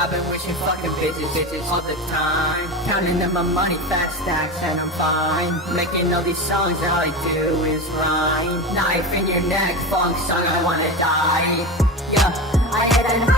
I've been wishing fucking bitches all the time. Counting them my money, fat stacks, and I'm fine. Making all these songs, all I do is rhyme. Knife in your neck, funk song, I wanna die. Yeah, I hit a